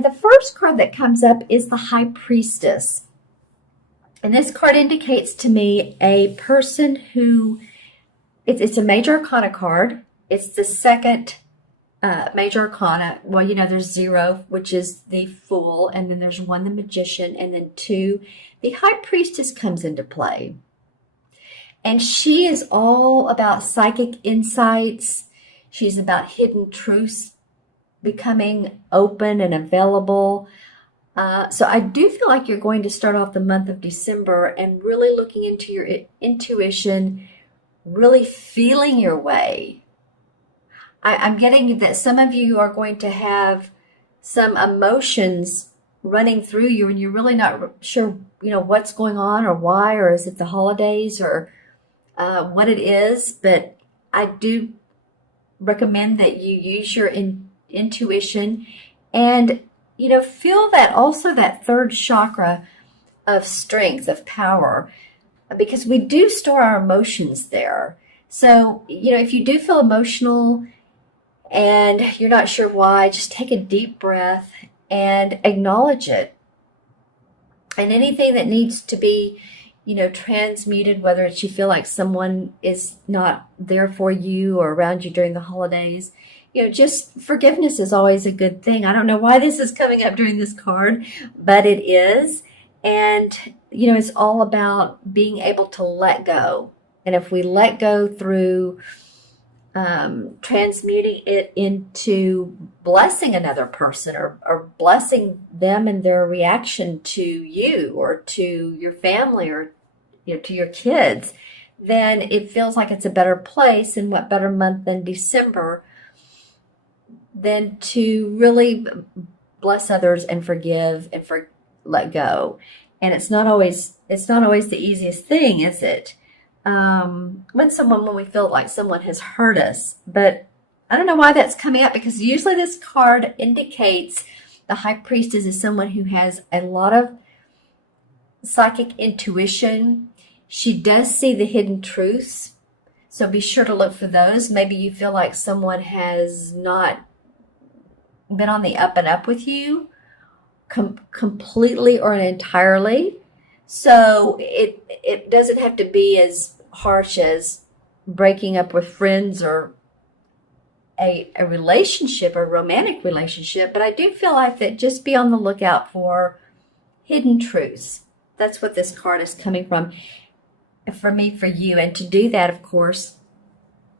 The first card that comes up is the High Priestess. And this card indicates to me a person who, it's a major arcana card. It's the second major arcana. Well, there's 0, which is the Fool, and then there's 1, the Magician, and then 2, the High Priestess comes into play. And she is all about psychic insights. She's about hidden truths becoming open and available. So I do feel like you're going to start off the month of December and really looking into your intuition, really feeling your way. I'm getting that some of you are going to have some emotions running through you and you're really not sure, what's going on or why, or is it the holidays or what it is. But I do recommend that you use your intuition and feel that also that third chakra of strength, of power, because we do store our emotions there. So, if you do feel emotional and you're not sure why, just take a deep breath and acknowledge it. And anything that needs to be, transmuted, whether it's you feel like someone is not there for you or around you during the holidays, just forgiveness is always a good thing. I don't know why this is coming up during this card, but it is. And, it's all about being able to let go. And if we let go through transmuting it into blessing another person or blessing them and their reaction to you or to your family or, to your kids, then it feels like it's a better place. And what better month than December than to really bless others and forgive and let go. And it's not always the easiest thing, is it? When we feel like someone has hurt us. But I don't know why that's coming up, because usually this card indicates the High Priestess is someone who has a lot of psychic intuition. She does see the hidden truths. So be sure to look for those. Maybe you feel like someone has not been on the up and up with you completely or entirely. So it doesn't have to be as harsh as breaking up with friends or a relationship, a romantic relationship. But I do feel like that just be on the lookout for hidden truths. That's what this card is coming from for me, for you. And to do that, of course,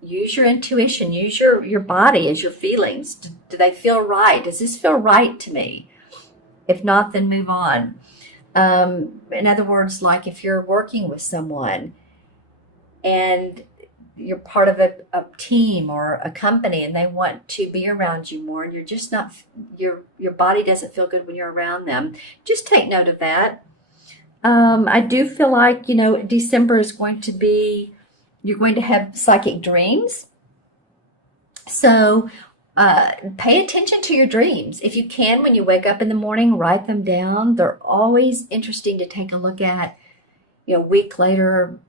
use your intuition, use your body as your feelings. Do they feel right? Does this feel right to me? If not, then move on. In other words, like if you're working with someone and you're part of a team or a company and they want to be around you more and you're just not, your body doesn't feel good when you're around them, just take note of that. I do feel like, December is going to be, you're going to have psychic dreams. So pay attention to your dreams. If you can, when you wake up in the morning, write them down. They're always interesting to take a look at, a week later,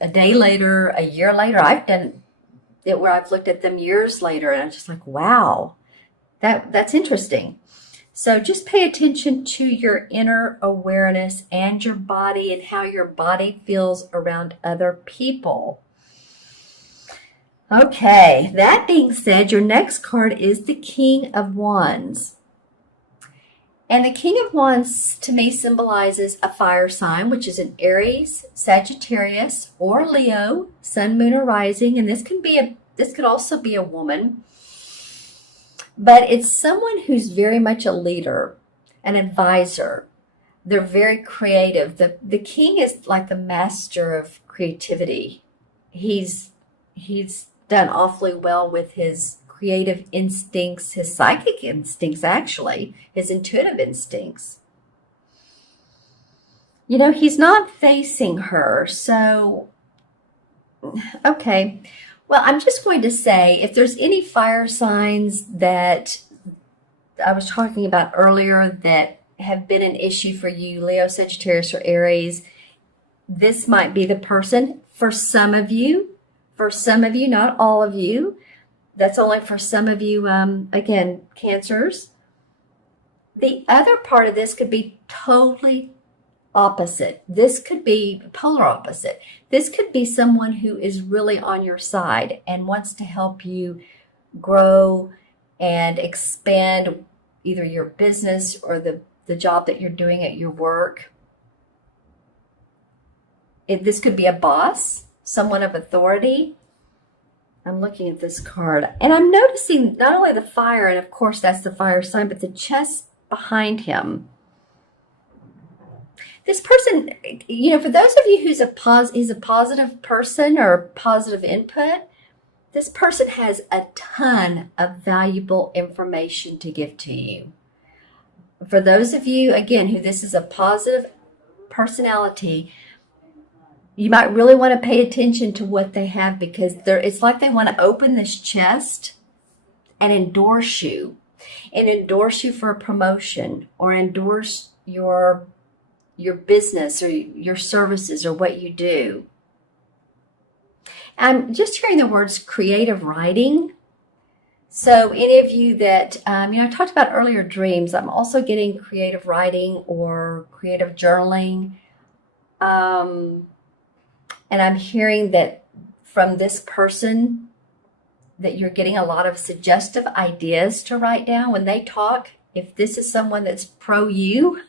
a day later, a year later. I've done it where I've looked at them years later and I'm just like, wow, that's interesting. So just pay attention to your inner awareness and your body and how your body feels around other people. Okay, that being said, your next card is the King of Wands. And the King of Wands to me symbolizes a fire sign, which is an Aries, Sagittarius, or Leo, Sun, Moon, or Rising. And this could also be a woman. But it's someone who's very much a leader, an advisor. They're very creative. The king is like the master of creativity. He's done awfully well with his creative instincts, his psychic instincts, actually, his intuitive instincts. He's not facing her. So, okay. Well, I'm just going to say, if there's any fire signs that I was talking about earlier that have been an issue for you, Leo, Sagittarius, or Aries, this might be the person. For some of you, not all of you. That's only for some of you, again, Cancers. The other part of this could be totally opposite. This could be polar opposite. This could be someone who is really on your side and wants to help you grow and expand either your business or the job that you're doing at your work. This could be a boss, someone of authority. I'm looking at this card and I'm noticing not only the fire, and of course that's the fire sign, but the chest behind him. This person, for those of you who's a positive person or positive input, this person has a ton of valuable information to give to you. For those of you, again, who this is a positive personality, you might really want to pay attention to what they have, because it's like they want to open this chest and endorse you for a promotion, or endorse your business or your services or what you do. I'm just hearing the words creative writing. So any of you that, I talked about earlier dreams, I'm also getting creative writing or creative journaling. And I'm hearing that from this person that you're getting a lot of suggestive ideas to write down when they talk. If this is someone that's pro you,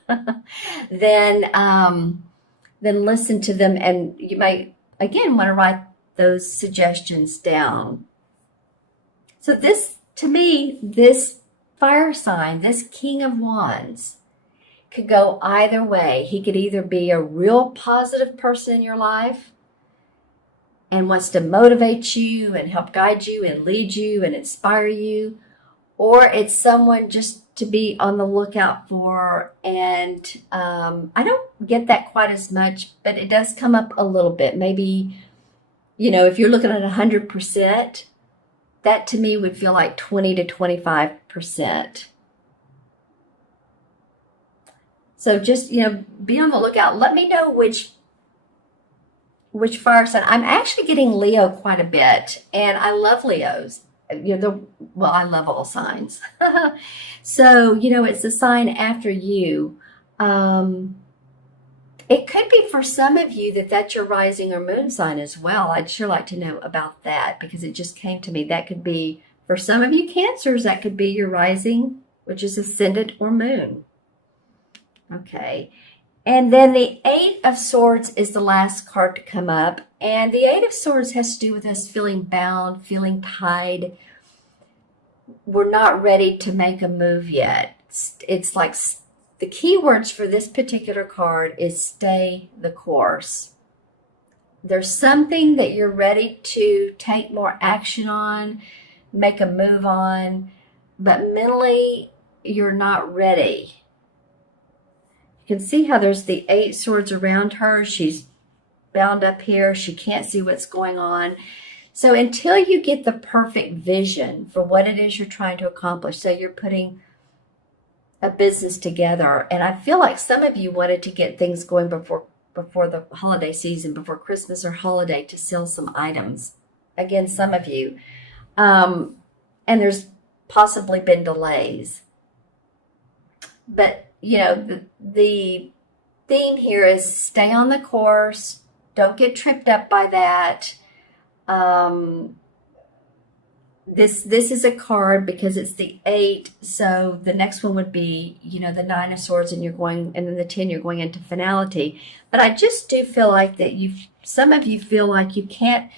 then listen to them, and you might again want to write those suggestions down. So this, to me, this fire sign, this King of Wands, could go either way. He could either be a real positive person in your life and wants to motivate you and help guide you and lead you and inspire you, or it's someone just to be on the lookout for. And I don't get that quite as much, but it does come up a little bit. Maybe, if you're looking at 100%, that to me would feel like 20 to 25%. So just, be on the lookout. Let me know which fire sign. I'm actually getting Leo quite a bit, and I love Leos. I love all signs. So, it's the sign after you. It could be for some of you that's your rising or moon sign as well. I'd sure like to know about that, because it just came to me. That could be, for some of you Cancers, that could be your rising, which is ascendant or moon. Okay. And then the Eight of Swords is the last card to come up. And the Eight of Swords has to do with us feeling bound, feeling tied. We're not ready to make a move yet. It's like the key words for this particular card is stay the course. There's something that you're ready to take more action on, make a move on, but mentally you're not ready. You can see how there's the 8 swords around her. She's bound up here. She can't see what's going on. So until you get the perfect vision for what it is you're trying to accomplish, so you're putting a business together, and I feel like some of you wanted to get things going before the holiday season, before Christmas or holiday, to sell some items. Again, some of you. And there's possibly been delays. But the theme here is stay on the course. Don't get tripped up by that. This is a card because it's the 8. So the next one would be, the 9 of Swords, and then the 10, you're going into finality. But I just do feel like that some of you feel like you can't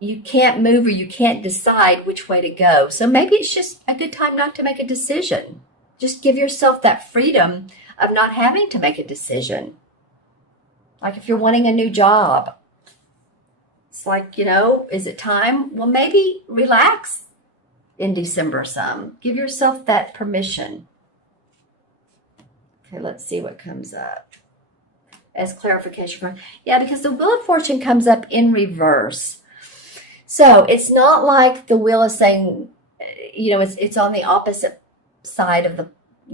move, or you can't decide which way to go. So maybe it's just a good time not to make a decision. Just give yourself that freedom of not having to make a decision. Like if you're wanting a new job, it's like, is it time? Well, maybe relax in December some. Give yourself that permission. Okay, let's see what comes up as clarification. Yeah, because the Wheel of Fortune comes up in reverse. So it's not like the wheel is saying, it's on the opposite side of the,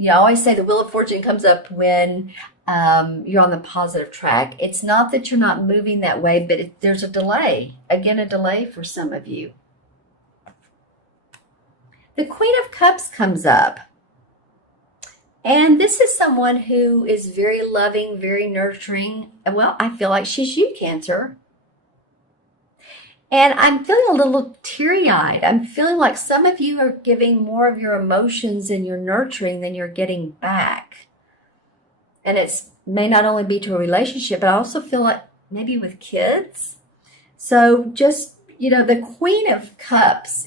I always say the Wheel of Fortune comes up when you're on the positive track. It's not that you're not moving that way, but there's a delay. Again, a delay for some of you. The Queen of Cups comes up. And this is someone who is very loving, very nurturing. Well, I feel like she's you, Cancer. And I'm feeling a little teary-eyed. I'm feeling like some of you are giving more of your emotions and your nurturing than you're getting back. And it's may not only be to a relationship, but I also feel like maybe with kids. So just, the Queen of Cups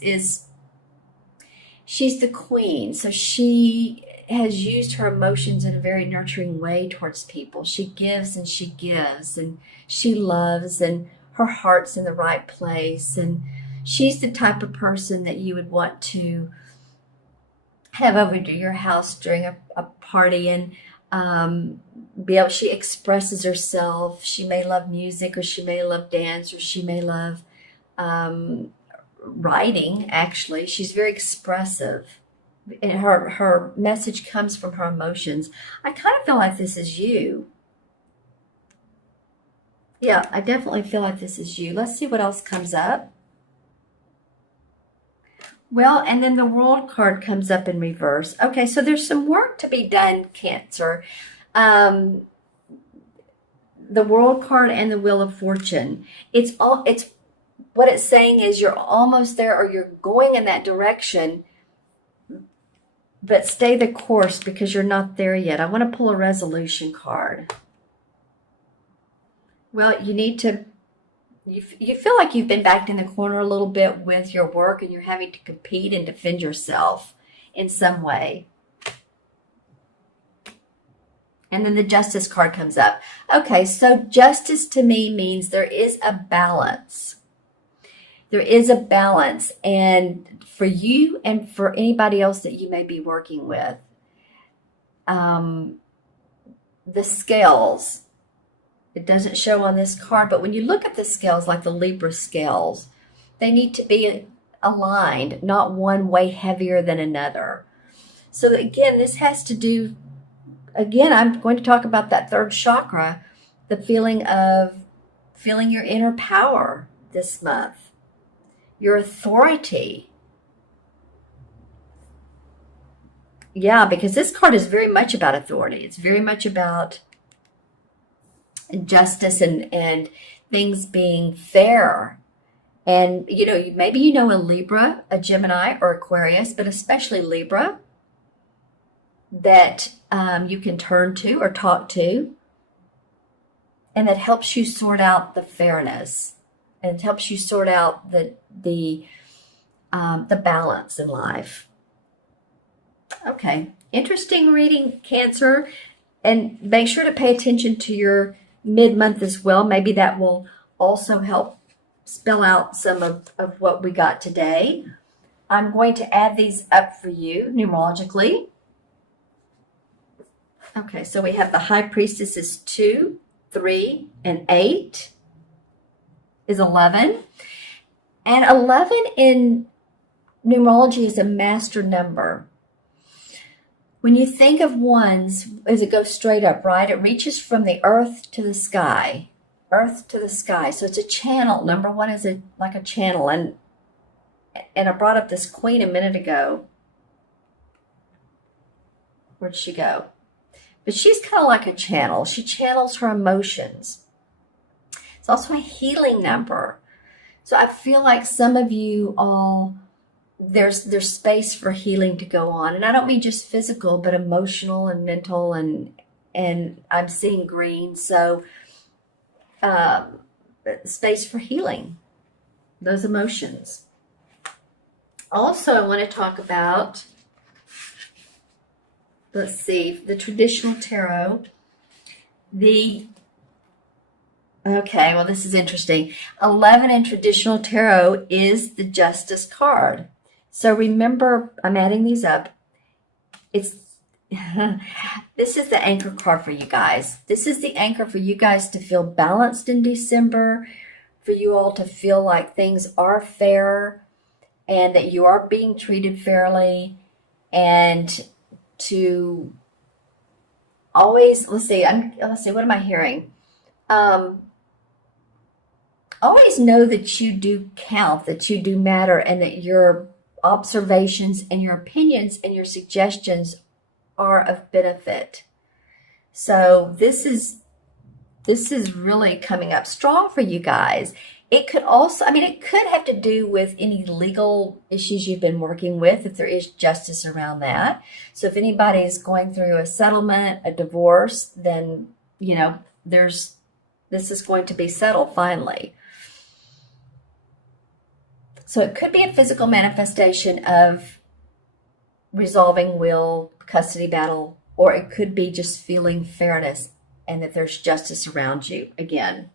she's the queen. So she has used her emotions in a very nurturing way towards people. She gives and she loves, and her heart's in the right place. And she's the type of person that you would want to have over to your house during a party and she expresses herself. She may love music, or she may love dance, or she may love writing. Actually, she's very expressive, and her message comes from her emotions. I kind of feel like this is you. Yeah, I definitely feel like this is you. Let's see what else comes up. Well, and then the World card comes up in reverse. Okay, so there's some work to be done, Cancer. The World card and the Wheel of Fortune. It's what it's saying is you're almost there, or you're going in that direction, but stay the course because you're not there yet. I want to pull a resolution card. Well, you need to, you feel like you've been backed in the corner a little bit with your work, and you're having to compete and defend yourself in some way. And then the Justice card comes up. Okay, so justice to me means there is a balance. There is a balance, and for you and for anybody else that you may be working with, the scales, it doesn't show on this card, but when you look at the scales, like the Libra scales, they need to be aligned, not one way heavier than another. So again, this has to do, again, I'm going to talk about that third chakra, the feeling of feeling your inner power this month, your authority. Yeah, because this card is very much about authority. It's very much about justice and things being fair. And, maybe a Libra, a Gemini, or Aquarius, but especially Libra, that you can turn to or talk to, and that helps you sort out the fairness, and it helps you sort out the balance in life. Okay, interesting reading, Cancer, and make sure to pay attention to your mid-month as well. Maybe that will also help spell out some of what we got today. I'm going to add these up for you numerologically. Okay, so we have the High Priestess is 2, 3, and 8 is 11. And 11 in numerology is a master number. When you think of ones, as it goes straight up, right? It reaches from the earth to the sky. Earth to the sky. So it's a channel. Number one is like a channel. And I brought up this queen a minute ago. Where'd she go? But she's kind of like a channel. She channels her emotions. It's also a healing number. So I feel like some of you all, there's space for healing to go on. And I don't mean just physical, but emotional and mental, and I'm seeing green. So space for healing those emotions. Also, I want to talk about, let's see, the traditional tarot. Okay, well, this is interesting. 11 in traditional tarot is the Justice card. So remember, I'm adding these up. This is the anchor card for you guys. This is the anchor for you guys to feel balanced in December, for you all to feel like things are fair and that you are being treated fairly, and to always, let's see, what am I hearing? Always know that you do count, that you do matter, and that your observations and your opinions and your suggestions are of benefit. So this is really coming up strong for you guys. It could also, I mean, it could have to do with any legal issues you've been working with, if there is justice around that. So if anybody is going through a settlement, a divorce, then, you know, this is going to be settled finally. So it could be a physical manifestation of resolving will, custody battle, or it could be just feeling fairness and that there's justice around you again.